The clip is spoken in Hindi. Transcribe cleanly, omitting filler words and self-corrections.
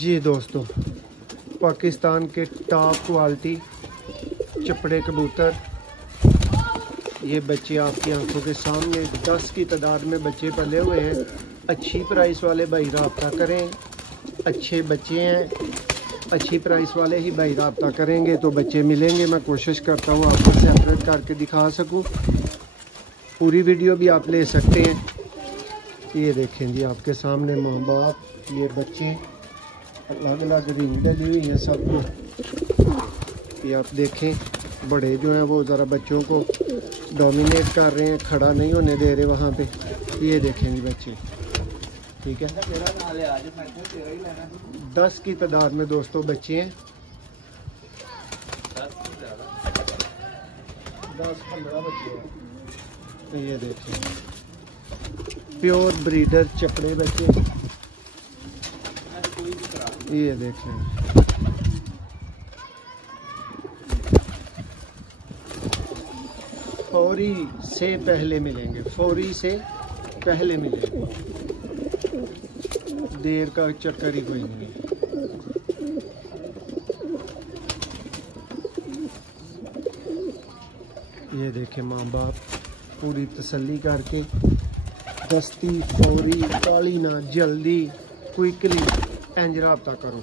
जी दोस्तों, पाकिस्तान के टॉप क्वालिटी चपड़े कबूतर, ये बच्चे आपकी आंखों के सामने 10 की तादाद में बच्चे पले हुए हैं। अच्छी प्राइस वाले भाई रब्ता करें, अच्छे बच्चे हैं, अच्छी प्राइस वाले ही भाई रब्ता करेंगे तो बच्चे मिलेंगे। मैं कोशिश करता हूँ आपको सेपरेट करके दिखा सकूँ, पूरी वीडियो भी आप ले सकते हैं। ये देखें जी आपके सामने माँ बाप, ये बच्चे अलग अलग रिंग डली हुई है सबको। ये आप देखें, बड़े जो हैं वो ज़रा बच्चों को डोमिनेट कर रहे हैं, खड़ा नहीं होने दे रहे वहाँ पे। ये देखें जी बच्चे, ठीक है। 10 की तादाद में दोस्तों बच्चे हैं, 10-15 बच्चे हैं। ये देखें प्योर ब्रीडर चपड़े बच्चे, ये देखें। फौरी से पहले मिलेंगे, फौरी से पहले मिलेंगे, देर का चक्कर ही कोई नहीं। ये देखें माँ बाप पूरी तसल्ली करके, दस्ती फौरी काली ना जल्दी क्विकली इंज रब्ता करो।